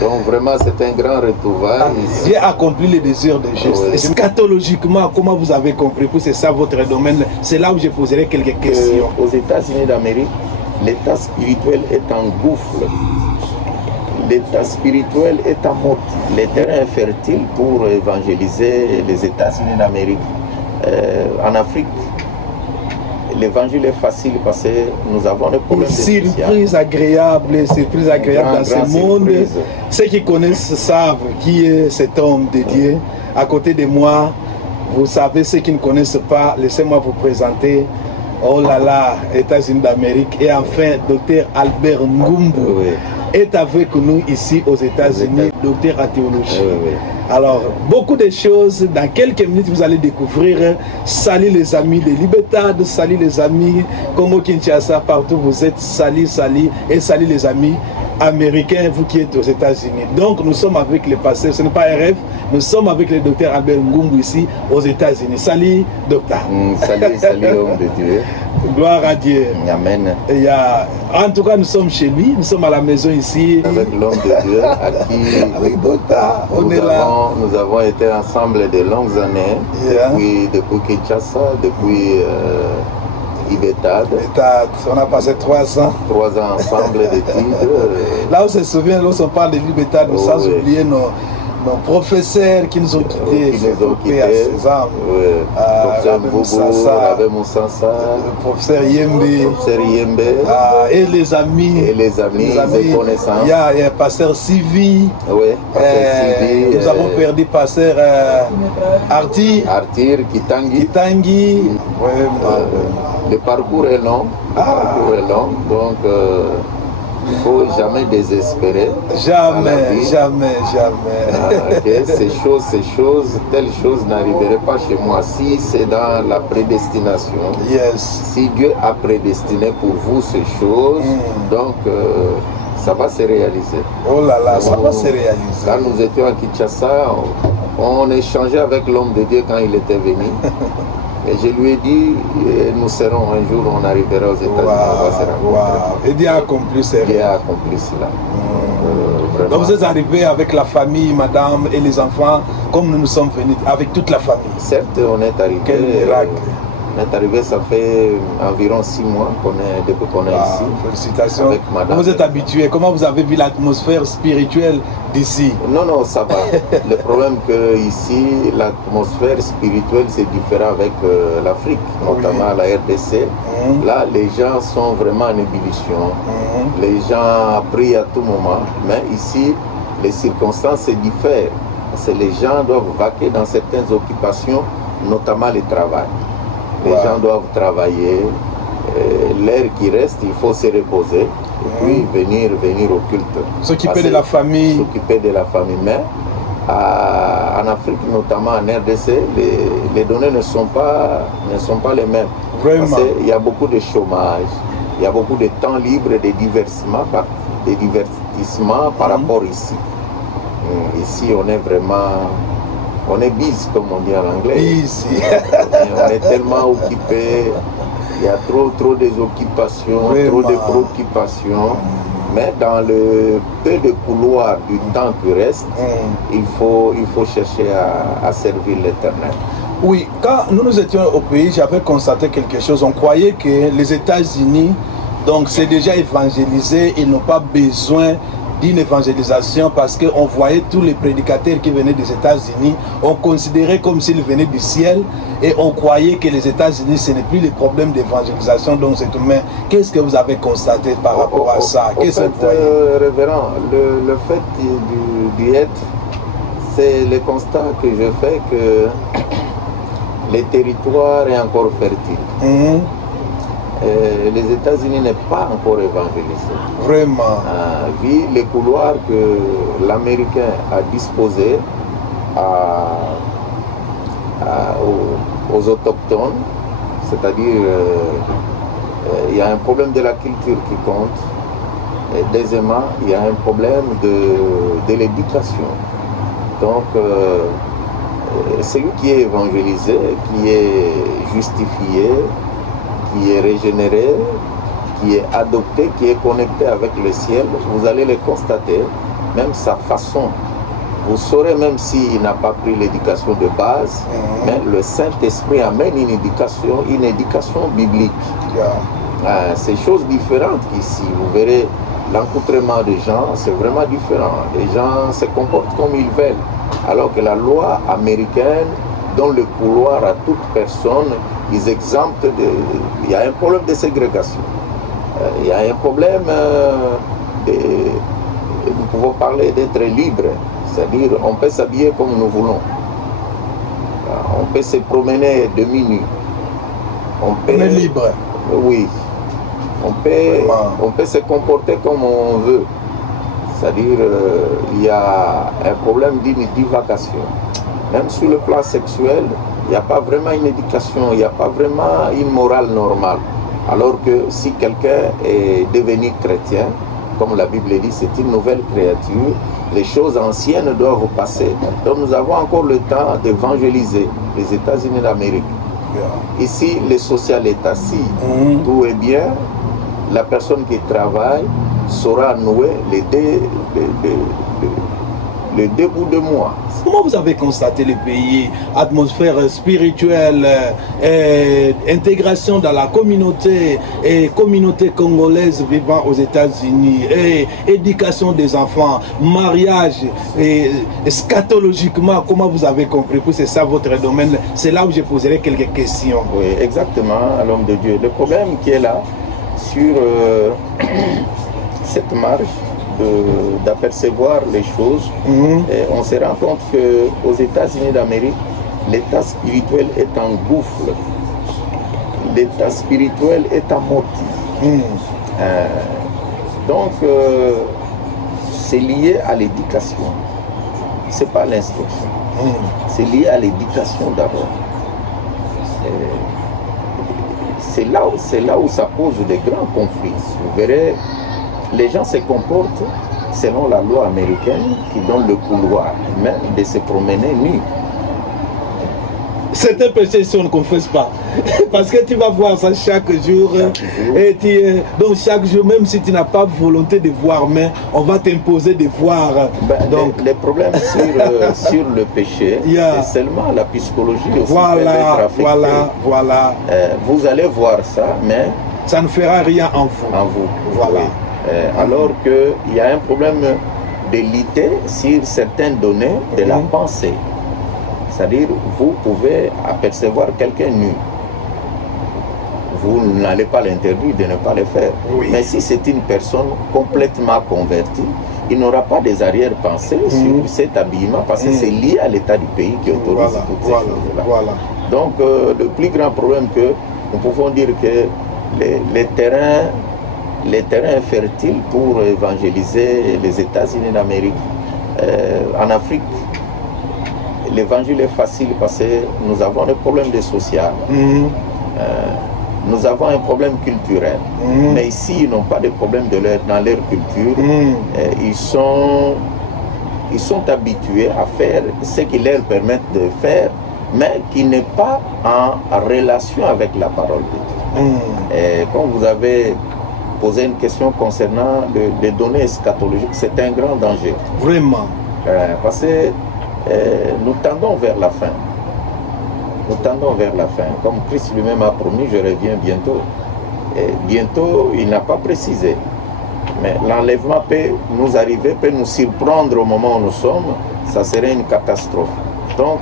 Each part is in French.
Donc vraiment, c'est un grand retrouvaille. Dieu accomplit les désirs des justes. Oui. Scatologiquement, comment vous avez compris? Puis c'est ça votre domaine. C'est là où je poserai quelques questions. Aux États-Unis d'Amérique, l'état spirituel est en gouffre. L'état spirituel est en mort. Les terrains fertiles pour évangéliser les États-Unis d'Amérique. En Afrique, l'évangile est facile parce que nous avons des problèmes de surprise agréable dans ce monde. Ceux qui connaissent savent qui est cet homme de Dieu. À côté de moi, vous savez, ceux qui ne connaissent pas, laissez-moi vous présenter. Oh là là, États-Unis d'Amérique. Et enfin, Dr Albert Ngumbu est avec nous ici aux États-Unis, docteur en théologie. Alors, beaucoup de choses, dans quelques minutes, vous allez découvrir. Salut les amis de Libertad, salut les amis Congo-Kinshasa, partout vous êtes, salut, et salut les amis américains, vous qui êtes aux États-Unis. Donc, nous sommes avec le pasteur, ce n'est pas un rêve, nous sommes avec le docteur Albert Ngumbu ici aux États-Unis. Salut, docteur. Salut, homme de Dieu. Gloire à Dieu. Amen. En tout cas, nous sommes chez lui, nous sommes à la maison ici. Avec l'homme de Dieu, à qui avec docteur, nous avons été ensemble de longues années, depuis Kinshasa, depuis Libertad. On a passé 3 ans. 3 ans ensemble d'études. Là, on se souvient, lorsqu'on parle de Libertad, sans oublier nos professeurs qui nous ont quittés, à César, professeur Rabé Moussassa, le professeur Yembe, et les amis, des connaissances. Il y a pasteur Sivi, nous avons perdu pasteur Artir Kitangi. Le parcours est long, donc il ne faut jamais désespérer. Jamais. Ces choses, telles choses n'arriveraient pas chez moi. Si c'est dans la prédestination, si Dieu a prédestiné pour vous ces choses, donc ça va se réaliser. Oh là là, ça va se réaliser. Quand nous étions à Kinshasa, on échangeait avec l'homme de Dieu quand il était venu. Et je lui ai dit, nous serons un jour, on arrivera aux États-Unis, on va se rencontrer. Et Dieu a accompli cela. Dieu a accompli cela. Donc vous êtes arrivé avec la famille, madame, et les enfants, comme nous sommes venus, avec toute la famille. Certes, on est arrivé. Quel miracle. On est arrivé, ça fait environ 6 mois depuis qu'on est ici. Félicitations. Avec madame. Vous êtes habitué. Comment vous avez vu l'atmosphère spirituelle d'ici? Non, ça va. Le problème que ici, l'atmosphère spirituelle, c'est différent avec l'Afrique, notamment la RDC. Là, les gens sont vraiment en ébullition. Les gens prient à tout moment. Mais ici, les circonstances se diffèrent. Parce que les gens doivent vaquer dans certaines occupations, notamment le travail. Les gens doivent travailler. L'air qui reste, il faut se reposer. Et puis venir au culte. S'occuper de la famille. S'occuper de la famille. Mais en Afrique, notamment en RDC, les données ne sont pas les mêmes. Vraiment. Parce qu'il y a beaucoup de chômage, il y a beaucoup de temps libre et de divertissement par rapport ici. Ici, on est vraiment... On est busy, comme on dit en anglais. Busy. On est tellement occupé. Il y a trop des occupations, trop de préoccupations. Mais dans le peu de couloir du temps qui reste, il faut chercher à servir l'Éternel. Oui, quand nous étions au pays, j'avais constaté quelque chose. On croyait que les États-Unis, donc c'est déjà évangélisé, ils n'ont pas besoin d'une évangélisation parce qu'on voyait tous les prédicateurs qui venaient des États-Unis, on considérait comme s'ils venaient du ciel et on croyait que les États-Unis, ce n'est plus le problème d'évangélisation dont c'est humain. Qu'est-ce que vous avez constaté par rapport à ça? Qu'est-ce que vous voyez? Révérend, le fait d'y être, c'est le constat que je fais que le territoire est encore fertile. Les États-Unis n'est pas encore évangélisé. Vraiment. Vu les couloirs que l'Américain a disposés aux autochtones, c'est-à-dire il y a un problème de la culture qui compte. Et deuxièmement, il y a un problème de l'éducation. Donc, celui qui est évangélisé, qui est justifié, qui est régénéré, qui est adopté, qui est connecté avec le ciel, vous allez le constater, même sa façon. Vous saurez même s'il n'a pas pris l'éducation de base, mais le Saint-Esprit amène une éducation biblique. C'est chose différente qu'ici. Vous verrez l'encoutrement des gens, c'est vraiment différent. Les gens se comportent comme ils veulent. Alors que la loi américaine donne le couloir à toute personne, ils exemptent il y a un problème de ségrégation. Il y a un problème nous pouvons parler d'être libre. C'est-à-dire, on peut s'habiller comme nous voulons. On peut se promener de minuit. On est libre. Oui. On peut se comporter comme on veut. C'est-à-dire, il y a un problème d'une divagation. Même sur le plan sexuel, il n'y a pas vraiment une éducation, il n'y a pas vraiment une morale normale. Alors que si quelqu'un est devenu chrétien, comme la Bible dit, c'est une nouvelle créature, les choses anciennes doivent passer. Donc nous avons encore le temps d'évangéliser les États-Unis d'Amérique. Ici, le social est assis, tout est bien. La personne qui travaille saura nouer le début de mois. Comment vous avez constaté le pays, atmosphère spirituelle, intégration dans la communauté et communauté congolaise vivant aux États-Unis, et éducation des enfants, mariage, et scatologiquement, comment vous avez compris? C'est ça votre domaine. C'est là où je poserai quelques questions. Oui, exactement, l'homme de Dieu. Le problème qui est là, sur cette marge d'apercevoir les choses, et on se rend compte qu'aux États-Unis d'Amérique, l'état spirituel est en gouffre, l'état spirituel est amorti. Donc, c'est lié à l'éducation, c'est pas l'instruction, c'est lié à l'éducation d'abord. C'est là où ça pose des grands conflits. Vous verrez, les gens se comportent selon la loi américaine qui donne le couloir même de se promener nus. C'est un péché si on ne confesse pas. Parce que tu vas voir ça chaque jour. Et donc chaque jour, même si tu n'as pas volonté de voir, mais on va t'imposer de voir. Donc les problèmes sur le péché, c'est seulement la psychologie aussi. Voilà. Vous allez voir ça, mais ça ne fera rien en vous. Voilà. Oui. Alors qu'il y a un problème d'élité sur certaines données de la pensée. C'est-à-dire, vous pouvez apercevoir quelqu'un nu. Vous n'allez pas l'interdire de ne pas le faire. Oui. Mais si c'est une personne complètement convertie, il n'aura pas des arrière-pensées sur cet habillement parce que c'est lié à l'état du pays qui autorise toutes ces choses-là. Donc, le plus grand problème que nous pouvons dire que les terrains fertiles pour évangéliser les États-Unis d'Amérique, en Afrique, l'évangile est facile parce que nous avons un problème de social, nous avons un problème culturel, mais ici ils n'ont pas de problème dans leur culture, ils sont habitués à faire ce qui leur permet de faire, mais qui n'est pas en relation avec la parole de Dieu. Et comme vous avez posé une question concernant les données eschatologiques, c'est un grand danger. Vraiment. Parce que nous tendons vers la fin. Nous tendons vers la fin. Comme Christ lui-même a promis, je reviens bientôt. Et bientôt, il n'a pas précisé. Mais l'enlèvement peut nous arriver, peut nous surprendre au moment où nous sommes. Ça serait une catastrophe. Donc,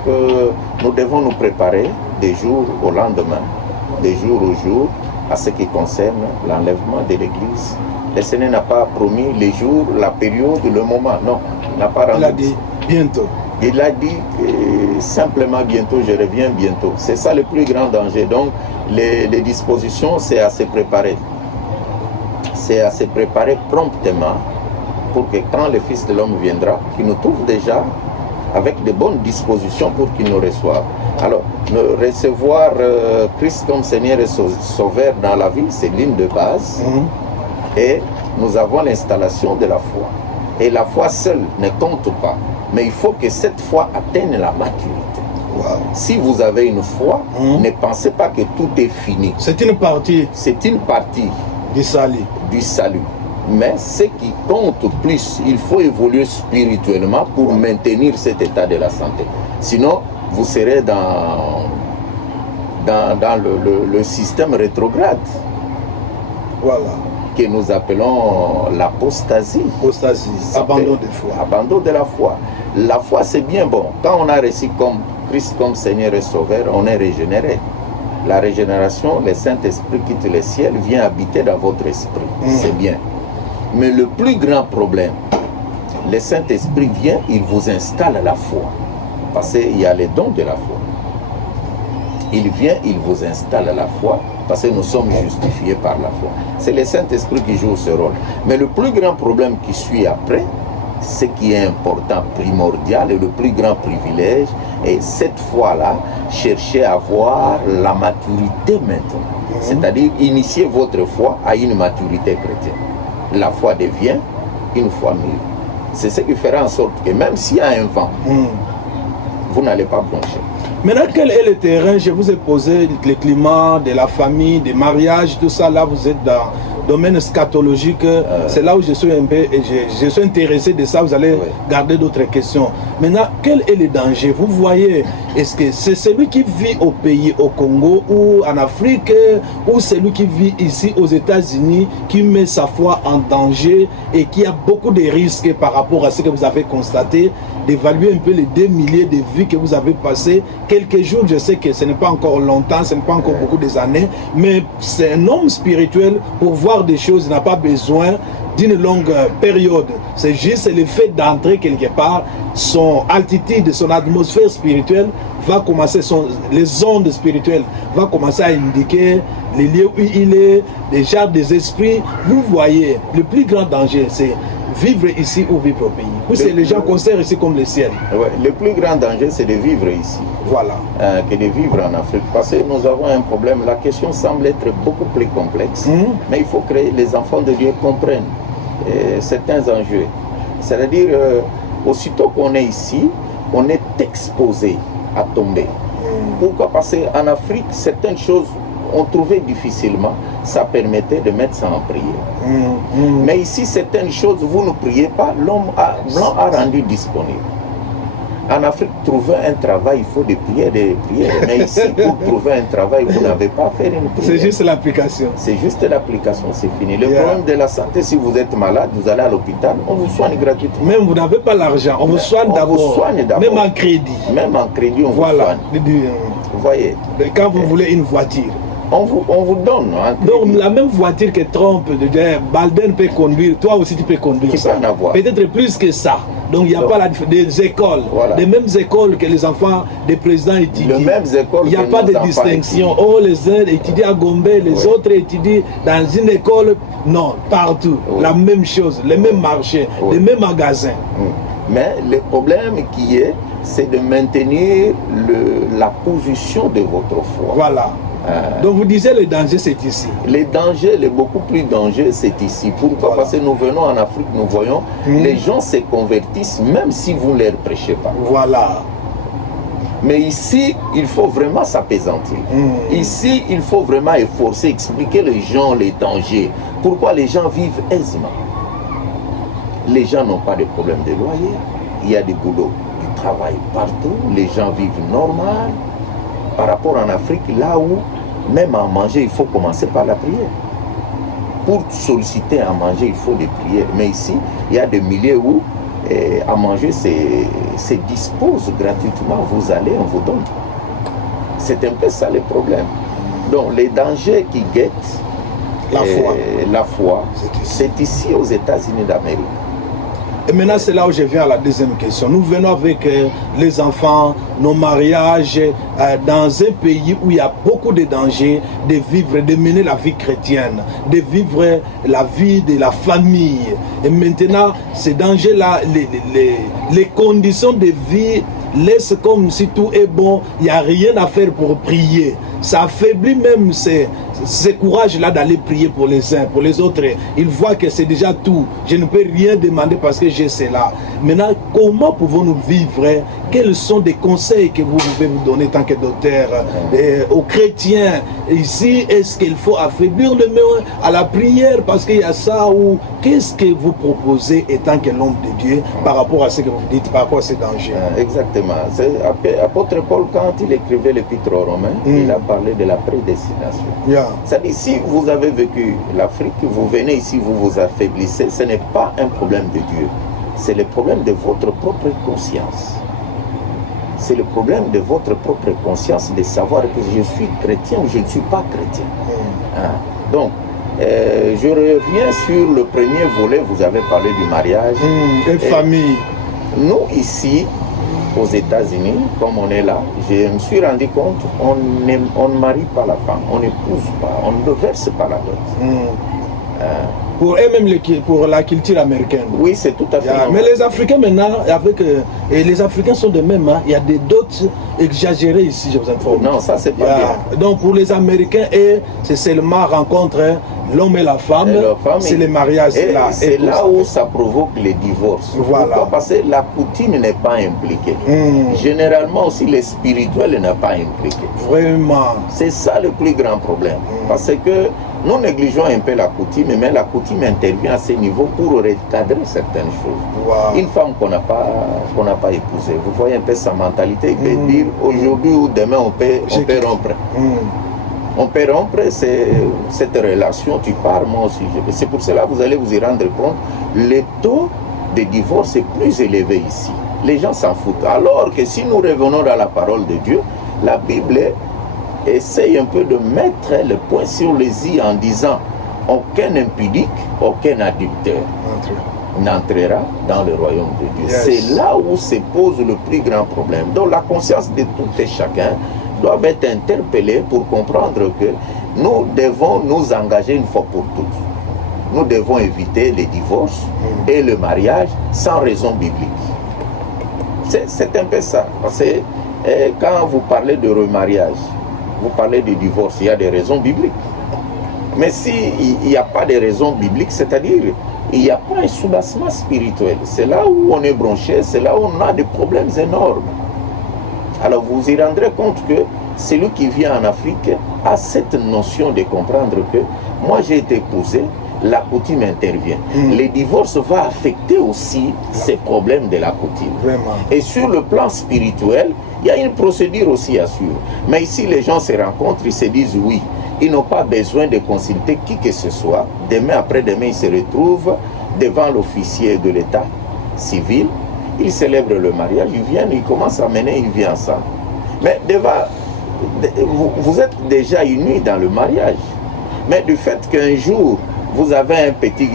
nous devons nous préparer des jours au lendemain, des jours au jour, à ce qui concerne l'enlèvement de l'Église. Le Seigneur n'a pas promis les jours, la période, le moment. Non, il n'a pas rendu. Il a dit bientôt. Il a dit simplement bientôt, je reviens bientôt. C'est ça le plus grand danger. Donc, les dispositions, c'est à se préparer. C'est à se préparer promptement pour que quand le Fils de l'homme viendra, qu'il nous trouve déjà avec de bonnes dispositions pour qu'il nous reçoive. Alors, recevoir Christ comme Seigneur et Sauveur dans la vie, c'est l'une de base. Et nous avons l'installation de la foi. Et la foi seule ne compte pas. Mais il faut que cette foi atteigne la maturité. Si vous avez une foi, ne pensez pas que tout est fini. C'est une partie. C'est une partie du salut. Mais ce qui compte plus, il faut évoluer spirituellement pour maintenir cet état de la santé. Sinon, vous serez dans le système rétrograde. Voilà. Que nous appelons l'apostasie. Apostasie, abandon de foi. Abandon de la foi. La foi, c'est bien bon. Quand on a reçu comme Christ comme Seigneur et Sauveur, on est régénéré. La régénération, le Saint-Esprit quitte le ciel, vient habiter dans votre esprit. C'est bien. Mais le plus grand problème, le Saint-Esprit vient, il vous installe la foi. Parce qu'il y a les dons de la foi. Il vient, il vous installe la foi, parce que nous sommes justifiés par la foi. C'est le Saint-Esprit qui joue ce rôle. Mais le plus grand problème qui suit après, ce qui est important, primordial, et le plus grand privilège, et cette foi-là, cherchez à avoir la maturité maintenant. C'est-à-dire initier votre foi à une maturité chrétienne. La foi devient une foi mûre. C'est ce qui fera en sorte que même s'il y a un vent, vous n'allez pas blanchir. Maintenant, quel est le terrain? Je vous ai posé le climat de la famille, des mariages, tout ça. Là, vous êtes dans le domaine scatologique. C'est là où je suis un peu, je suis intéressé de ça. Vous allez garder d'autres questions. Maintenant, quel est le danger? Vous voyez, est-ce que c'est celui qui vit au pays, au Congo ou en Afrique, ou celui qui vit ici aux États-Unis, qui met sa foi en danger et qui a beaucoup de risques par rapport à ce que vous avez constaté, d'évaluer un peu les 2 milliers de vies que vous avez passées. Quelques jours, je sais que ce n'est pas encore longtemps, ce n'est pas encore beaucoup des années, mais c'est un homme spirituel, pour voir des choses, n'a pas besoin d'une longue période. C'est juste le fait d'entrer quelque part, son altitude, son atmosphère spirituelle va commencer, les ondes spirituelles vont commencer à indiquer les lieux où il est, déjà des esprits. Vous voyez, le plus grand danger, c'est vivre ici ou vivre au pays. Puis les gens considèrent ici comme le ciel. Ouais, le plus grand danger, c'est de vivre ici. Voilà. Que de vivre en Afrique. Parce que nous avons un problème. La question semble être beaucoup plus complexe. Mais il faut que les enfants de Dieu comprennent certains enjeux. C'est-à-dire, aussitôt qu'on est ici, on est exposé à tomber. Pourquoi? Parce qu'en Afrique, certaines choses on trouvait difficilement, ça permettait de mettre ça en prière. Mais ici, certaines choses, vous ne priez pas, l'homme a rendu disponible. En Afrique, trouver un travail, il faut des prières, Mais ici, pour trouver un travail, vous n'avez pas à faire une prière. C'est juste l'application. C'est juste l'application, c'est fini. Le problème de la santé, si vous êtes malade, vous allez à l'hôpital, on vous soigne gratuitement. Même vous n'avez pas l'argent, on vous soigne d'abord. Même en crédit. Même en crédit, on vous soigne. Vous voyez. Quand vous voulez une voiture, on vous donne. Donc la même voiture que Trump, Biden peut conduire, toi aussi tu peux conduire. Peut-être plus que ça. Donc il n'y a pas des écoles, les mêmes écoles que les enfants des présidents étudient. Il n'y a pas de distinction. Oh, les uns étudient à Gombe, les autres étudient dans une école. Non, partout. La même chose, les mêmes marchés, les mêmes magasins. Mais le problème qui est, c'est de maintenir la position de votre foi. Voilà. Donc vous disiez le danger c'est ici. Le danger, le beaucoup plus danger c'est ici. Pourquoi? Parce que nous venons en Afrique, nous voyons, les gens se convertissent même si vous ne leur prêchez pas. Voilà. Mais ici, il faut vraiment s'apaisantir. Ici, il faut vraiment efforcer, expliquer les gens les dangers. Pourquoi les gens vivent aisément. Les gens n'ont pas de problème de loyer. Il y a des boulots, du travail partout. Les gens vivent normal. Par rapport en Afrique, là où, même à manger, il faut commencer par la prière. Pour solliciter à manger, il faut des prières. Mais ici, il y a des milieux où à manger se dispose gratuitement. Vous allez, on vous donne. C'est un peu ça le problème. Donc, les dangers qui guettent la foi, c'est ici aux États-Unis d'Amérique. Et maintenant, c'est là où je viens à la deuxième question. Nous venons avec les enfants, nos mariages, dans un pays où il y a beaucoup de dangers de vivre, de mener la vie chrétienne, de vivre la vie de la famille. Et maintenant, ces dangers-là, les conditions de vie laissent comme si tout est bon, il n'y a rien à faire pour prier. Ça affaiblit même ce courage-là d'aller prier pour les uns, pour les autres. Ils voient que c'est déjà tout. Je ne peux rien demander parce que j'ai cela. Maintenant, comment pouvons-nous vivre? quels sont des conseils que vous pouvez vous donner tant que docteur aux chrétiens ici? Est-ce qu'il faut affaiblir le mur à la prière parce qu'il y a ça, ou qu'est-ce que vous proposez étant que l'homme de Dieu par rapport à ce que vous dites, par rapport à ces dangers? Exactement. Apôtre Paul, quand il écrivait l'épître aux Romains, il a parlé de la prédestination. C'est-à-dire, si vous avez vécu l'Afrique, vous venez ici, vous vous affaiblissez, ce n'est pas un problème de Dieu. C'est le problème de votre propre conscience. C'est le problème de votre propre conscience de savoir que je suis chrétien ou je ne suis pas chrétien. Donc, je reviens sur le premier volet, vous avez parlé du mariage. Et famille. Nous, ici, aux États-Unis, comme on est là, je me suis rendu compte, on ne marie pas la femme, on n'épouse pas, on ne verse pas la dot. Pour eux-mêmes, pour la culture américaine. Oui, c'est tout à fait normal. Mais les Africains maintenant, et les Africains sont de même, il y a des dots exagérés ici, je vous informe. Non, ça c'est pas bien. Donc pour les Américains, c'est seulement rencontre l'homme et la femme, c'est le mariage. C'est là où ça provoque les divorces. Voilà. Pourquoi? Parce que la coutume n'est pas impliquée. Généralement aussi, le spirituel n'est pas impliqué. Vraiment. C'est ça le plus grand problème. Parce que nous négligeons un peu la coutume, mais la coutume intervient à ce niveau pour recadrer certaines choses. Une femme qu'on n'a pas épousée, vous voyez un peu sa mentalité, il peut dire aujourd'hui ou demain on peut rompre. On peut rompre cette relation, tu pars, moi aussi. C'est pour cela que vous allez vous y rendre compte, le taux de divorce est plus élevé ici. Les gens s'en foutent. Alors que si nous revenons à la parole de Dieu, la Bible essaye un peu de mettre le point sur les i en disant aucun impudique, aucun adultère n'entrera dans le royaume de Dieu. C'est là où se pose le plus grand problème. Donc la conscience de tout et chacun doit être interpellée pour comprendre que nous devons nous engager une fois pour toutes. Nous devons éviter les divorces et le mariage sans raison biblique. C'est un peu ça. Parce que quand vous parlez de remariage, vous parlez de divorce, il y a des raisons bibliques. Mais s'il n'y a pas de raisons bibliques, c'est-à-dire il n'y a pas un soubassement spirituel, c'est là où on est branché, c'est là où on a des problèmes énormes. Alors vous vous y rendrez compte que celui qui vient en Afrique a cette notion de comprendre que moi j'ai été épousé, la coutume intervient. Le divorce va affecter aussi ces problèmes de la coutume. Et sur le plan spirituel, il y a une procédure aussi à suivre. Mais ici, les gens se rencontrent, ils se disent oui. Ils n'ont pas besoin de consulter qui que ce soit. Demain, après-demain, ils se retrouvent devant l'officier de l'État civil. Ils célèbrent le mariage, ils viennent, ils commencent à mener une vie ensemble. Mais vous êtes déjà unis dans le mariage. Mais du fait qu'un jour, vous avez un petit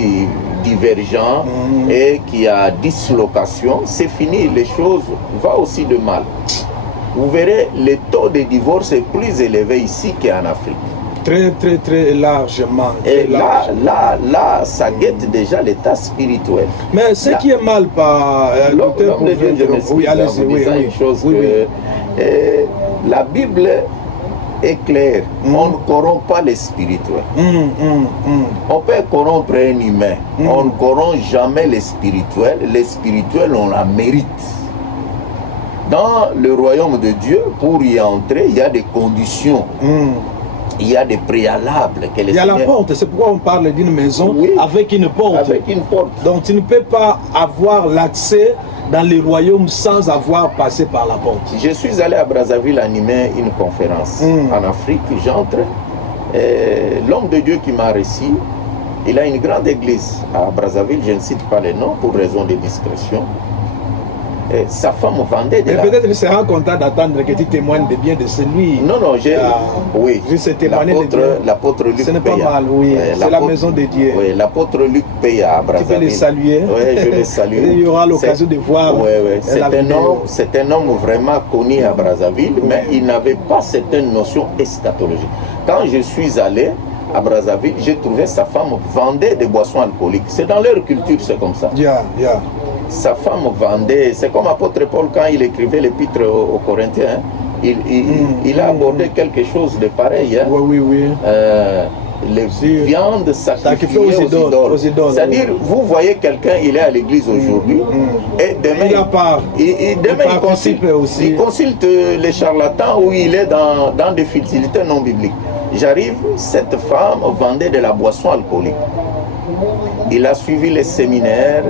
divergent et qui a dislocation, c'est fini, les choses vont aussi de mal. Vous verrez, le taux de divorce est plus élevé ici qu'en Afrique. Très largement. Et là, ça guette déjà l'état spirituel. Mais ce qui est mal par l'homme de Dieu, je m'excuse en vous disant une chose que la Bible est claire. On ne corrompt pas les spirituels. On peut corrompre un humain. On ne corrompt jamais les spirituels. Les spirituels, on la mérite. Dans le royaume de Dieu, pour y entrer, il y a des conditions. Il y a des préalables. Il y a la porte, c'est pourquoi on parle d'une maison avec une porte. Avec une porte. Donc tu ne peux pas avoir l'accès dans les royaumes sans avoir passé par la porte. Je suis allé à Brazzaville animer une conférence en Afrique. J'entre, l'homme de Dieu qui m'a reçu, il a une grande église à Brazzaville, je ne cite pas les noms pour raison de discrétion. Sa femme vendait de la... Peut-être il sera content d'attendre que tu témoignes de bien de celui. Non, j'ai... oui, l'apôtre Luc Peya. Ce n'est pas mal, oui. C'est la maison de Dieu. Oui, l'apôtre Luc Peya à Brazzaville. Tu peux les saluer. Oui, je les salue. Il y aura l'occasion de voir. Oui. C'est un homme vraiment connu à Brazzaville, mais il n'avait pas certaines notions eschatologiques. Quand je suis allé à Brazzaville, j'ai trouvé sa femme vendait des boissons alcooliques. C'est dans leur culture, c'est comme ça. Sa femme vendait, c'est comme apôtre Paul quand il écrivait l'épître aux Corinthiens, il a abordé quelque chose de pareil. Oui. les viandes sacrifiées aux idoles. C'est-à-dire, vous voyez quelqu'un, il est à l'église aujourd'hui, et demain, il consulte les charlatans ou il est dans des futilités non bibliques. J'arrive, cette femme vendait de la boisson alcoolique. Il a suivi les séminaires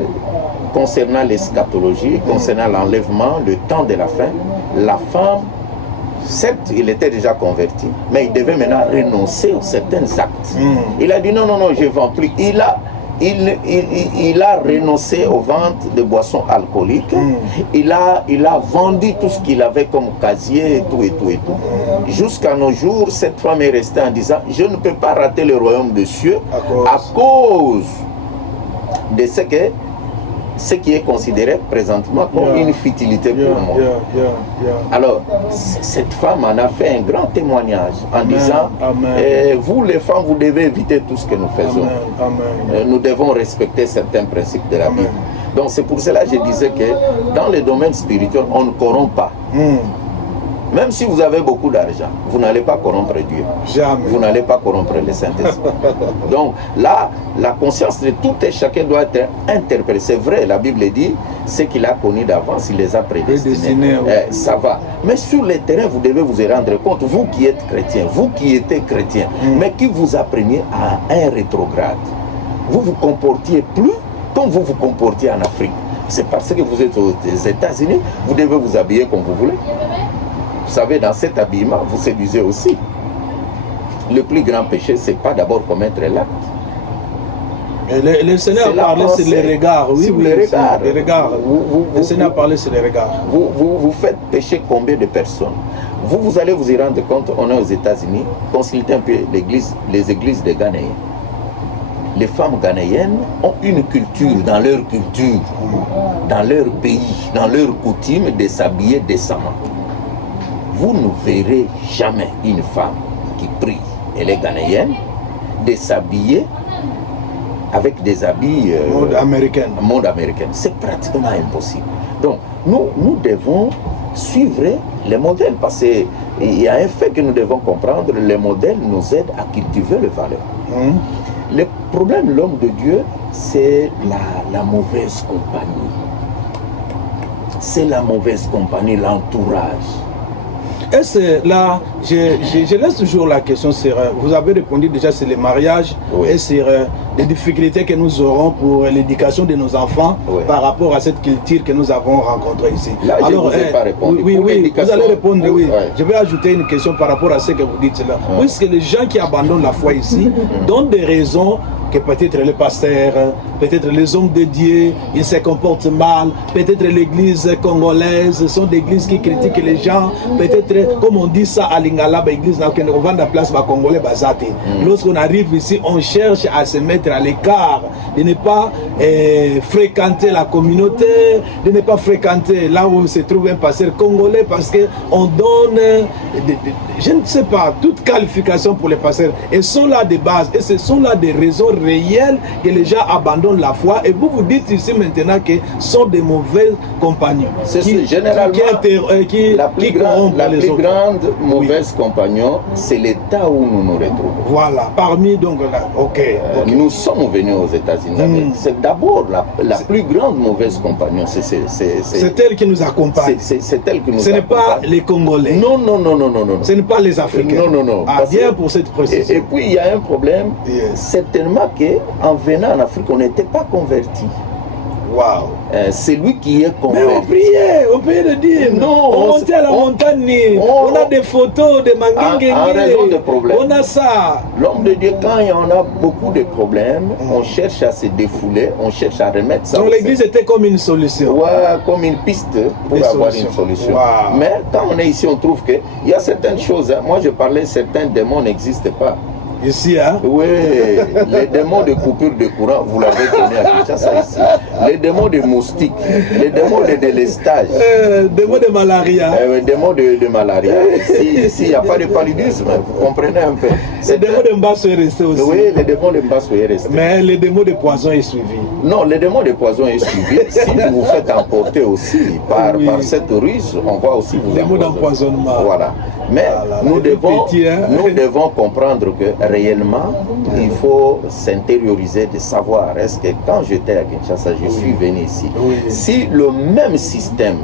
concernant l'eschatologie, concernant l'enlèvement, le temps de la fin. La femme, certes, il était déjà converti, mais il devait maintenant renoncer à certains actes. Il a dit non, je ne vends plus. Il a renoncé aux ventes de boissons alcooliques. Il a vendu tout ce qu'il avait comme casier et tout. Jusqu'à nos jours, cette femme est restée en disant, je ne peux pas rater le royaume des cieux à cause de ce qui est considéré présentement comme une futilité pour moi. Alors, cette femme en a fait un grand témoignage en disant, vous les femmes, vous devez éviter tout ce que nous faisons. Nous devons respecter certains principes de la Bible. Donc c'est pour cela que je disais que dans les domaines spirituels, on ne corrompt pas. Même si vous avez beaucoup d'argent, vous n'allez pas corrompre Dieu. Jamais. Vous n'allez pas corrompre le Saint-Esprit. Donc là, la conscience de tout et chacun doit être interpellée. C'est vrai, la Bible dit, ce qu'il a connu d'avance, il les a prédestinés. Ça va. Mais sur le terrain, vous devez vous rendre compte, vous qui êtes chrétien, vous qui étiez chrétien, mais qui vous apprenez à un rétrograde. Vous vous comportiez plus comme vous vous comportiez en Afrique. C'est parce que vous êtes aux États-Unis, vous devez vous habiller comme vous voulez. Vous savez, dans cet habillement, vous séduisez aussi. Le plus grand péché, c'est pas d'abord commettre l'acte. Le Seigneur a parlé sur les regards. Oui, les regards. Le Seigneur a parlé sur les regards. Vous faites pécher combien de personnes? Vous allez vous y rendre compte, on est aux États-Unis, consultez un peu les églises des Ghanéens. Les femmes ghanéennes ont une culture, dans leur culture, dans leur pays, dans leur coutume de s'habiller décemment. Vous ne verrez jamais une femme qui prie, elle est ghanéenne, de s'habiller avec des habits mode américain. C'est pratiquement impossible. Donc, nous devons suivre les modèles parce qu'il y a un fait que nous devons comprendre, les modèles nous aident à cultiver les valeurs. Le problème de l'homme de Dieu, c'est la mauvaise compagnie. C'est la mauvaise compagnie, l'entourage. Et c'est là, je laisse toujours la question sur, vous avez répondu déjà sur les mariages et sur les difficultés que nous aurons pour l'éducation de nos enfants par rapport à cette culture que nous avons rencontrée ici. Là, alors, je ne vous ai pas répondu. Oui, vous allez répondre, oui. Je vais ajouter une question par rapport à ce que vous dites là. Puisque les gens qui abandonnent la foi ici donnent des raisons que peut-être les pasteurs, peut-être les hommes de Dieu, ils se comportent mal, peut-être l'église congolaise, sont des églises qui critiquent les gens, peut-être, comme on dit ça à Lingala, l'église, on vend la place à Congolais, Bazate. Lorsqu'on arrive ici, on cherche à se mettre à l'écart, de ne pas fréquenter la communauté, de ne pas fréquenter là où se trouve un pasteur congolais, parce qu'on donne, je ne sais pas, toute qualification pour les pasteurs, et sont là des bases, et ce sont là des raisons réelles que les gens abandonnent la foi, et vous vous dites ici maintenant que sont des mauvaises compagnies. C'est généralement la plus grande mauvaise compagnon, c'est l'état où nous nous retrouvons. Voilà, parmi donc là, nous sommes venus aux États-Unis. C'est d'abord la plus grande mauvaise compagnon. C'est elle qui nous accompagne. C'est elle qui nous accompagne. Ce n'est pas les Congolais. Non. Ce n'est pas les Africains. Non. Ah, bien pour cette précision. Et puis il y a un problème. Certainement qu'en venant en Afrique, on n'était pas convertis. Waouh. C'est lui qui est converti. Mais on priait le dire. Non, on montait à la montagne. On a des photos de Manguingue. En raison de problèmes. On a ça. L'homme de Dieu, quand il y en a beaucoup de problèmes, on cherche à se défouler, on cherche à remettre ça. Donc l'église était comme une solution. Ouais, comme une piste pour avoir une solution. Wow. Mais quand on est ici, on trouve qu'il y a certaines choses. Moi, je parlais, certains démons n'existent pas. Ici, hein? Oui, les démons de coupure de courant, vous l'avez connu à Kinshasa ici. Les démons de moustiques, les démons de délestage. Démons de malaria. Démons de malaria. Ici, il n'y a pas de paludisme, vous comprenez un peu. Les démons de Mbasso est resté aussi. Oui, les démons de Mbasso est resté. Mais les démons de poison est suivi. Non, les démons de poison est suivi. Si vous vous faites emporter aussi par cette ruse, on va aussi vous empoisonner. Démons d'empoisonnement. Voilà. Mais nous devons comprendre que réellement, il faut s'intérioriser de savoir, est-ce que quand j'étais à Kinshasa, je suis venu ici, si le même système,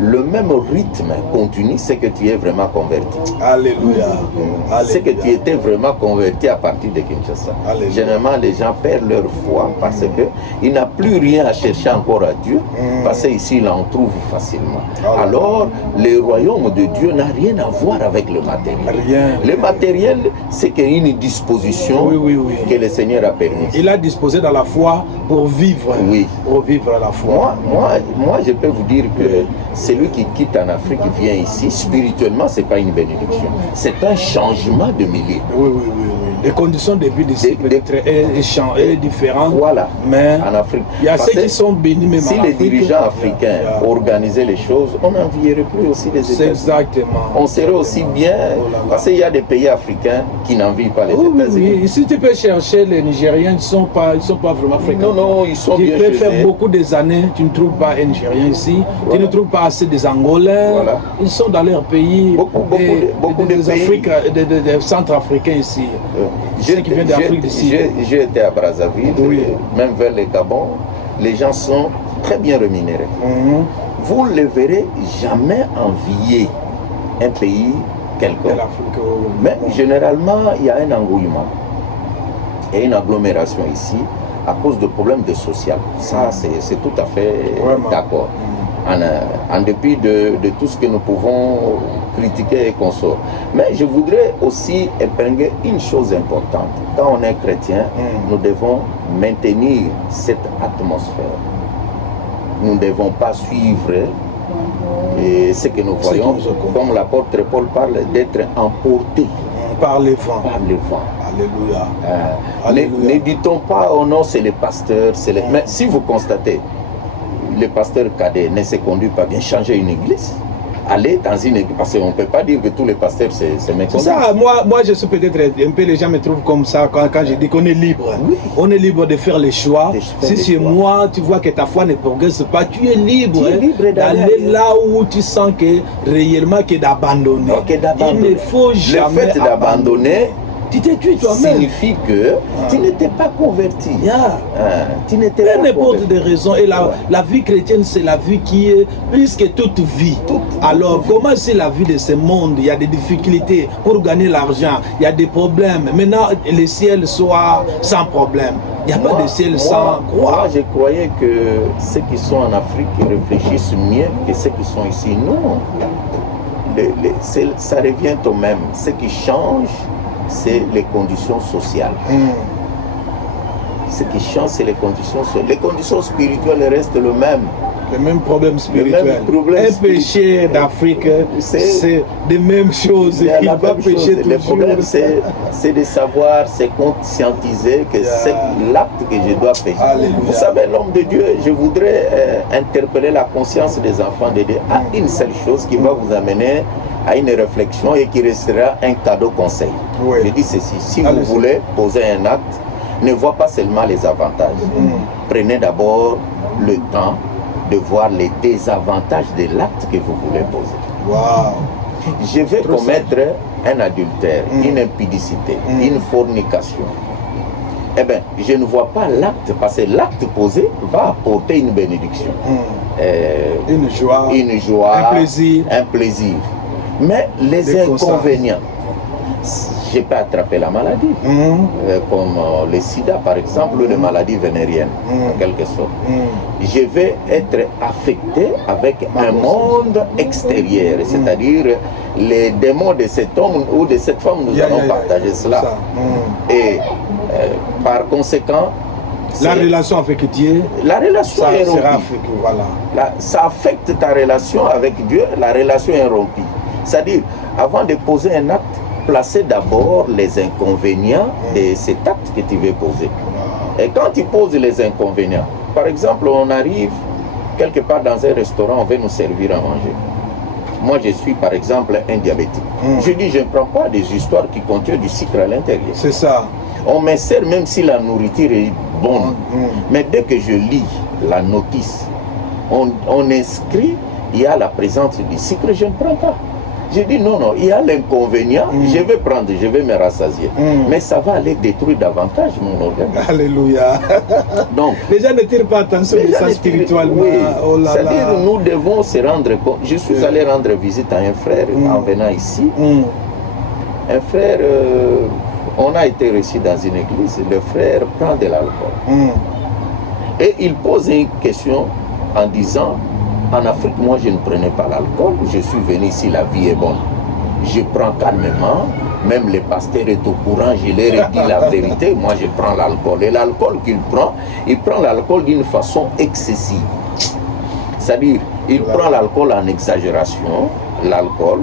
le même rythme continue, c'est que tu es vraiment converti. Alléluia. C'est que tu étais vraiment converti à partir de Kinshasa. Alléluia. Généralement, les gens perdent leur foi parce qu'il n'a plus rien à chercher encore à Dieu, parce qu'ici, il en trouve facilement. Alors, le royaume de Dieu n'a rien à voir avec le matériel. Rien. Le matériel, c'est une disposition que le Seigneur a permis. Il a disposé dans la foi pour vivre. Pour vivre la foi. Moi, je peux vous dire que celui qui quitte en Afrique vient ici, spirituellement, ce n'est pas une bénédiction. C'est un changement de milieu. Oui. Les conditions de vie d'ici peut-être est différentes. Voilà. Mais en Afrique. Il y a ceux qui sont bénis même si en les Afrique, dirigeants africains organisaient les choses, on n'envierait plus aussi les États-Unis. Exactement. On serait aussi bien, parce qu'il y a des pays africains qui n'envient pas les États-Unis. Oui. Ici, tu peux chercher les Nigériens, ils ne sont pas vraiment fréquents. Non, ils sont bien. Tu peux faire beaucoup des années, tu ne trouves pas un Nigérien ici. Tu ne trouves pas assez des Angolais. Voilà. Ils sont dans leur pays. Beaucoup de pays. Afrique, des centrafricains ici. Ceux qui viennent d'Afrique d'ici. J'ai été à Brazzaville, même vers le Gabon. Les gens sont très bien rémunérés. Vous ne les verrez jamais envier un pays quelconque. Mais généralement, il y a un engouement et une agglomération ici à cause de problèmes de social. Ça, c'est tout à fait d'accord. En dépit de tout ce que nous pouvons critiquer et consort. Mais je voudrais aussi épingler une chose importante. Quand on est chrétien, nous devons maintenir cette atmosphère. Nous ne devons pas suivre ce que nous voyons, comme l'apôtre Paul parle, d'être emporté par les vents. Alléluia. Ne dit-on pas, oh non, c'est les pasteurs, mais si vous constatez, le pasteur cadet ne se conduit pas bien, changer une église, aller dans une église, parce qu'on ne peut pas dire que tous les pasteurs c'est méconduit. Ça, moi je suis peut-être un peu, les gens me trouvent comme ça quand je dis qu'on est libre. On est libre de faire les choix. Si c'est moi, tu vois que ta foi ne progresse pas, tu es libre, d'aller là où tu sens que réellement que d'abandonner. Il ne faut jamais le fait d'abandonner. Tu t'es tué toi-même. Signifie que tu n'étais pas converti. Tu n'étais pas n'importe des raisons. Et la vie chrétienne, c'est la vie qui est plus que toute vie. Alors, comment c'est la vie de ce monde? Il y a des difficultés pour gagner l'argent. Il y a des problèmes. Maintenant, le ciel soit sans problème. Il n'y a pas de ciel sans croix. Moi, je croyais que ceux qui sont en Afrique réfléchissent mieux que ceux qui sont ici. Non. Ça revient au même. Ce qui change, c'est les conditions sociales. Ce qui change, c'est les conditions sociales. Les conditions spirituelles restent le même. Le même problème spirituel. Un péché d'Afrique, c'est des mêmes choses. Il va pécher toujours. Le problème, c'est de savoir, c'est conscientiser que c'est l'acte que je dois faire. Vous savez, l'homme de Dieu, je voudrais interpeller la conscience des enfants de Dieu à une seule chose qui va vous amener à une réflexion et qui restera un cadeau conseil. Je dis ceci, si vous voulez poser un acte, ne voyez pas seulement les avantages. Prenez d'abord le temps de voir les désavantages de l'acte que vous voulez poser. Je vais commettre un adultère, une impudicité, une fornication. Eh bien, je ne vois pas l'acte, parce que l'acte posé va apporter une bénédiction. Une joie, un plaisir. Mais les inconvénients, je peux attraper la maladie, comme le sida par exemple, ou les maladies vénériennes, en quelque sorte. Je vais être affecté avec un monde extérieur, c'est-à-dire les démons de cet homme ou de cette femme, nous allons partager cela. Et par conséquent, la relation avec Dieu, la relation est rompue. Ça affecte ta relation avec Dieu, la relation est rompue. C'est-à-dire, avant de poser un acte, placer d'abord les inconvénients de cet acte que tu veux poser. Et quand tu poses les inconvénients, par exemple, on arrive quelque part dans un restaurant, on veut nous servir à manger. Moi, je suis par exemple un diabétique. Je dis, je ne prends pas des histoires qui contiennent du sucre à l'intérieur. C'est ça. On me sert même si la nourriture est bonne. Mais dès que je lis la notice, on inscrit, il y a la présence du sucre, je ne prends pas. J'ai dit non, non, il y a l'inconvénient, je vais prendre, je vais me rassasier. Mais ça va aller détruire davantage mon organisme. Alléluia. Donc, les gens ne tirent pas attention de ça spirituellement. Oui. Oh là C'est-à-dire, là. nous devons se rendre compte. Je suis allé rendre visite à un frère en venant ici. Un frère, on a été reçu dans une église, le frère prend de l'alcool. Et il pose une question en disant, en Afrique, moi je ne prenais pas l'alcool, je suis venu ici, la vie est bonne. Je prends calmement, même le pasteur est au courant, je leur ai dit la vérité, moi je prends l'alcool. Et l'alcool qu'il prend, il prend l'alcool d'une façon excessive. C'est-à-dire, il prend l'alcool en exagération, l'alcool,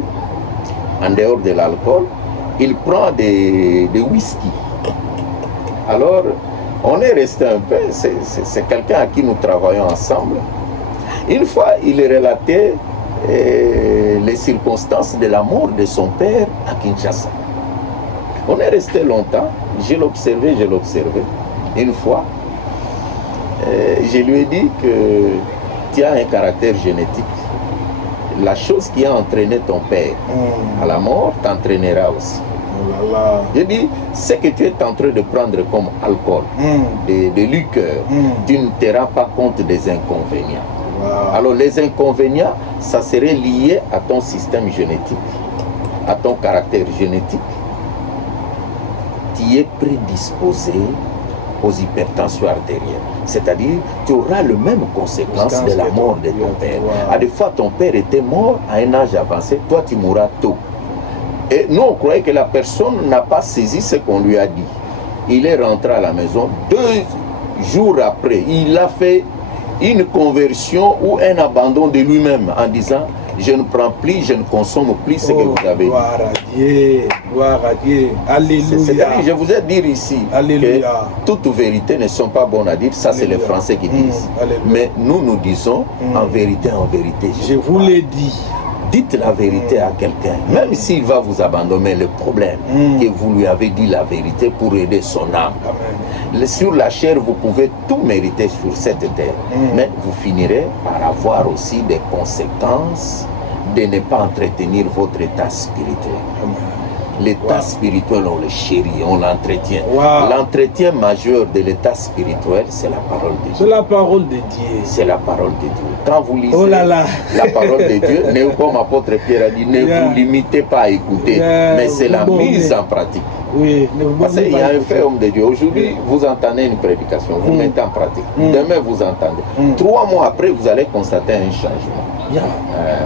en dehors de l'alcool, il prend des whisky. Alors, on est resté un peu, c'est quelqu'un à qui nous travaillons ensemble. Une fois, il relatait les circonstances de la mort de son père à Kinshasa. On est resté longtemps, je l'observais. Une fois, je lui ai dit que tu as un caractère génétique. La chose qui a entraîné ton père à la mort t'entraînera aussi. J'ai dit, ce que tu es en train de prendre comme alcool, de liqueur, tu ne te rends pas compte des inconvénients. Alors les inconvénients, ça serait lié à ton système génétique, à ton caractère génétique. Tu es prédisposé aux hypertensions artérielles. C'est-à-dire, tu auras les mêmes conséquences de la mort de ton père. À des fois, ton père était mort à un âge avancé, toi tu mourras tôt. Et nous, on croyait que la personne n'a pas saisi ce qu'on lui a dit. Il est rentré à la maison, 2 jours après, il a fait une conversion ou un abandon de lui-même en disant je ne prends plus, je ne consomme plus ce que vous avez dit. Gloire à Dieu, gloire à Dieu. Alléluia. C'est-à-dire, je vous ai dit ici Alléluia. que toutes vérités ne sont pas bonnes à dire, ça c'est les Français qui disent. Mais nous disons en vérité, Je vous l'ai dit. Dites la vérité à quelqu'un, même s'il va vous abandonner, le problème que vous lui avez dit la vérité pour aider son âme. Amen. Sur la chair, vous pouvez tout mériter sur cette terre, mais vous finirez par avoir aussi des conséquences de ne pas entretenir votre état spirituel. L'état spirituel, on le chérit, on l'entretient. L'entretien majeur de l'état spirituel, c'est la parole de Dieu. C'est la parole de Dieu. C'est la parole de Dieu. Quand vous lisez la parole de Dieu, comme apôtre Pierre a dit, ne vous limitez pas à écouter, mais c'est la mise en pratique. Oui, parce qu'il y a un fait homme de Dieu. Aujourd'hui, vous entendez une prédication, vous mettez en pratique. Demain, vous entendez. 3 mois après, vous allez constater un changement.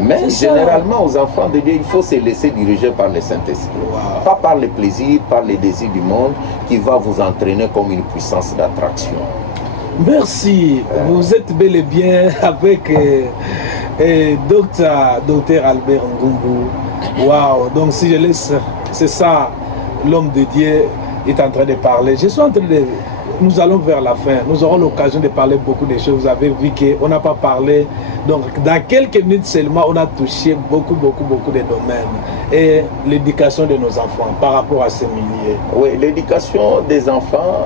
Mais généralement, aux enfants de Dieu, il faut se laisser diriger par le Saint-Esprit. Pas par les plaisirs, par les désirs du monde, qui va vous entraîner comme une puissance d'attraction. Merci. Vous êtes bel et bien avec Docteur Albert Ngumbu. Waouh. Donc si je laisse, c'est ça, l'homme de Dieu est en train de parler. Je suis en train de... Nous allons vers la fin. Nous aurons l'occasion de parler beaucoup de choses. Vous avez vu qu'on n'a pas parlé. Donc, dans quelques minutes seulement, on a touché beaucoup de domaines. Et l'éducation de nos enfants par rapport à ces milliers. Oui, l'éducation des enfants,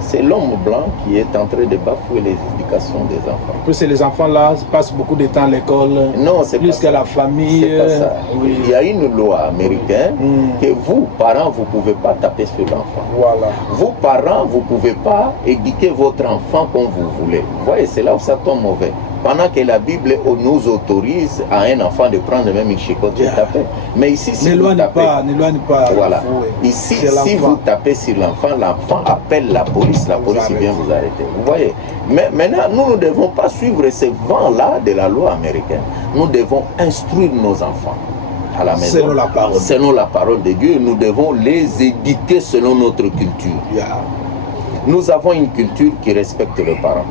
c'est l'homme blanc qui est en train de bafouer l'éducation des enfants. En plus, les enfants-là passent beaucoup de temps à l'école. Non, c'est plus que la famille. C'est pas ça. Oui. Il y a une loi américaine que vous, parents, vous ne pouvez pas taper sur l'enfant. Voilà. Vous, parents, vous ne pouvez pas éduquer votre enfant comme vous voulez. Vous voyez, c'est là où ça tombe mauvais. Pendant que la Bible nous autorise à un enfant de prendre même une chicotte et taper. Mais ici, si vous tapez... N'éloigne pas. Voilà. Ici, si vous tapez sur l'enfant, l'enfant appelle la police vient vous arrêter. Vous voyez. Mais maintenant, nous ne devons pas suivre ces vents-là de la loi américaine. Nous devons instruire nos enfants à la maison. Selon la parole de Dieu, nous devons les éduquer selon notre culture. Nous avons une culture qui respecte les parents.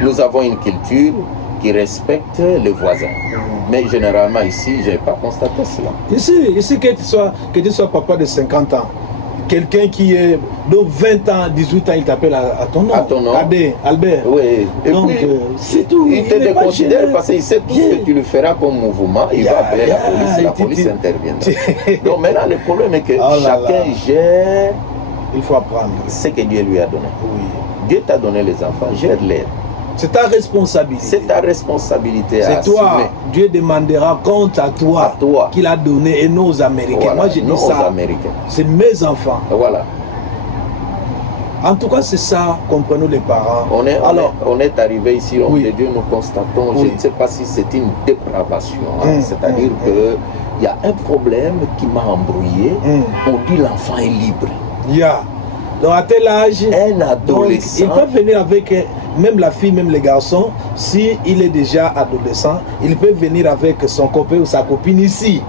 Nous avons une culture qui respecte les voisins. Mais généralement ici, je n'ai pas constaté cela. Ici que tu sois papa de 50 ans, quelqu'un qui est de 20 ans, 18 ans, il t'appelle à ton nom. À ton nom. Albert. Oui. Et donc, puis, c'est tout. Il te déconsidère parce qu'il sait tout ce que tu lui feras comme mouvement. Il va appeler la police. La police interviendra. Donc maintenant, le problème est que chacun gère. Il faut apprendre ce que Dieu lui a donné. Oui. Dieu t'a donné les enfants, gère-les. C'est ta responsabilité. C'est ta responsabilité. C'est toi. Dieu demandera compte à toi, qu'il a donné et nos Américains. Voilà, moi je dis ça. C'est mes enfants. Voilà. En tout cas, c'est ça, comprenons les parents. On est arrivé ici, on de Dieu, nous constatons, je ne sais pas si c'est une dépravation, c'est-à-dire qu'il y a un problème qui m'a embrouillé. On dit l'enfant est libre. Donc à tel âge, un adolescent, il peut venir avec même la fille, même les garçons, si il est déjà adolescent, il peut venir avec son copain ou sa copine ici.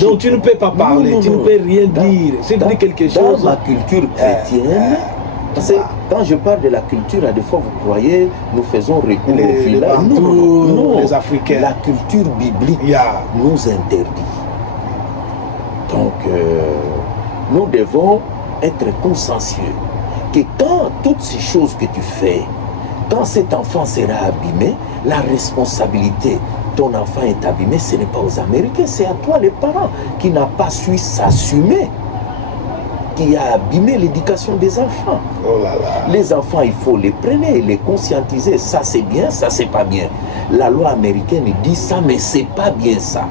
Donc tu ne peux pas parler, tu ne peux rien dire. Si tu dis quelque chose. Dans ma culture chrétienne, parce que quand je parle de la culture, à des fois vous croyez, nous faisons recours au village. Non, les Africains. La culture biblique nous interdit. Donc, nous devons être consciencieux que quand toutes ces choses que tu fais, quand cet enfant sera abîmé, la responsabilité, ton enfant est abîmé, ce n'est pas aux Américains, c'est à toi les parents qui n'ont pas su s'assumer, qui a abîmé l'éducation des enfants. Les enfants, il faut les prendre et les conscientiser. Ça c'est bien, ça c'est pas bien. La loi américaine dit ça, mais c'est pas bien ça.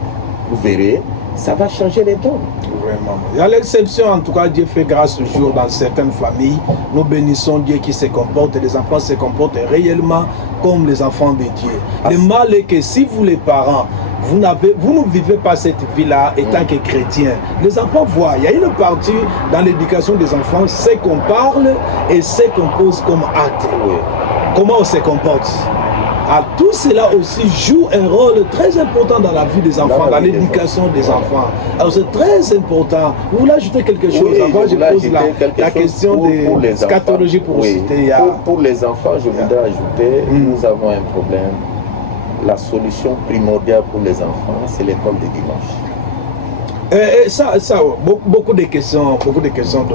Vous verrez, ça va changer les dons. Vraiment. Il y a l'exception, en tout cas, Dieu fait grâce toujours dans certaines familles. Nous bénissons Dieu qui se comporte et les enfants se comportent réellement comme les enfants de Dieu. Le mal est que si vous les parents, vous ne vivez pas cette vie-là étant que chrétien. Les enfants voient, il y a une partie dans l'éducation des enfants, c'est qu'on parle et c'est qu'on pose comme acte. Comment on se comporte. Tout cela aussi joue un rôle très important dans la vie des enfants, dans l'éducation des enfants. Alors c'est très important. Vous voulez ajouter quelque chose? Avant, je pose la question de scatologie pour citer. Pour les enfants, je voudrais ajouter, nous avons un problème. La solution primordiale pour les enfants, c'est l'école de dimanche. Beaucoup de questions.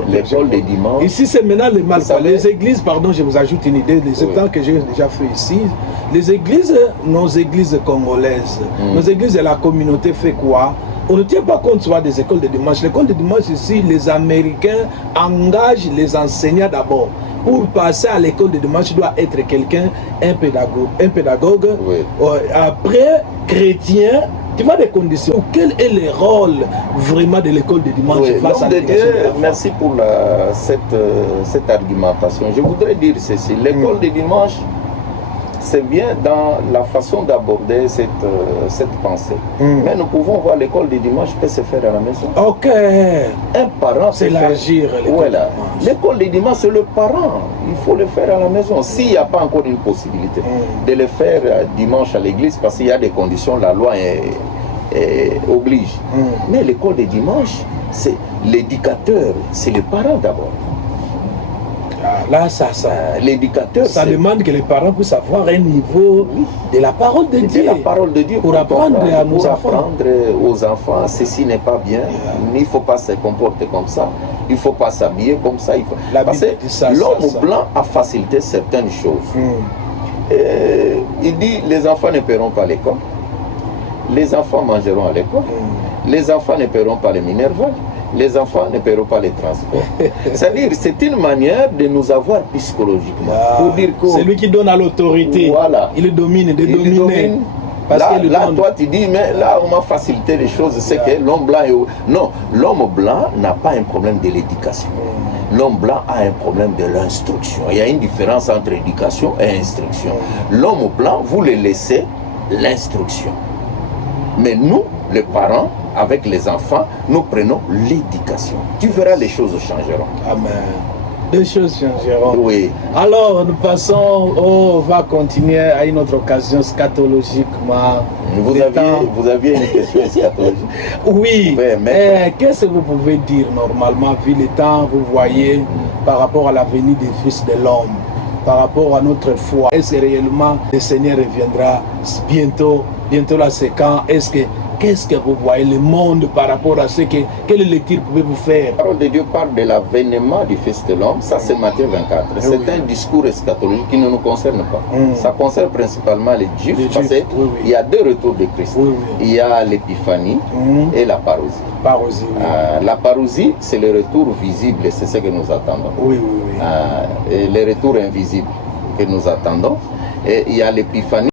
L'école de dimanche. Ici, c'est maintenant le mal. Les églises, pardon, je vous ajoute une idée, les états que j'ai déjà fait ici. Les églises, nos églises congolaises, nos églises de la communauté fait quoi? On ne tient pas compte soit des écoles de dimanche. L'école de dimanche ici, les Américains engagent les enseignants d'abord. Pour passer à l'école de dimanche, il doit être quelqu'un, un pédagogue. Après, chrétien. Tu vois des conditions. Quel est le rôle vraiment de l'école de dimanche face à l'éducation de l'enfant? Merci pour cette argumentation. Je voudrais dire ceci. L'école de dimanche, c'est bien dans la façon d'aborder cette pensée. Mais nous pouvons voir l'école de dimanche peut se faire à la maison. Ok. Un parent c'est l'agir. L'école de dimanche, c'est le parent. Il faut le faire à la maison. S'il n'y a pas encore une possibilité de le faire dimanche à l'église, parce qu'il y a des conditions, la loi oblige. Mais l'école de dimanche, c'est l'éducateur, c'est le parent d'abord. Là, l'éducateur, ça demande que les parents puissent avoir un niveau de la parole de Dieu. La parole de Dieu pour apprendre à nos enfants. Apprendre aux enfants, ceci n'est pas bien. Il ne faut pas se comporter comme ça. Il ne faut pas s'habiller comme ça. Parce que l'homme blanc a facilité certaines choses. Il dit les enfants ne paieront pas l'école. Les enfants mangeront à l'école. Les enfants ne paieront pas les minervales. Les enfants ne paieront pas les transports. C'est-à-dire, c'est une manière de nous avoir psychologiquement. Pour dire que c'est lui qui donne à l'autorité. Il domine, de dominer. Là, toi, tu dis, mais là, on m'a facilité les choses. C'est que l'homme blanc est... Non, l'homme blanc n'a pas un problème de l'éducation. L'homme blanc a un problème de l'instruction. Il y a une différence entre éducation et instruction. L'homme blanc, vous le laissez l'instruction. Mais nous, les parents, avec les enfants, nous prenons l'éducation. Tu verras, les choses changeront. Amen. Les choses changeront. Oui. Alors, nous passons, on va continuer à une autre occasion scatologiquement. Vous aviez une question scatologique? Oui. Qu'est-ce que vous pouvez dire normalement, vu le temps, vous voyez, par rapport à la venue des fils de l'homme, par rapport à notre foi? Est-ce que réellement le Seigneur reviendra bientôt? Bientôt là, c'est quand? Qu'est-ce que vous voyez le monde par rapport à ce que... Quelle lecture pouvez-vous faire? La parole de Dieu parle de l'avènement du Fils de l'homme. Ça, c'est Matthieu 24. C'est un discours eschatologique qui ne nous concerne pas. Ça concerne principalement les Juifs. Parce qu'il y a deux retours de Christ. Il y a l'épiphanie et la parousie. La parousie, c'est le retour visible. C'est ce que nous attendons. Et le retour invisible que nous attendons. Et il y a l'épiphanie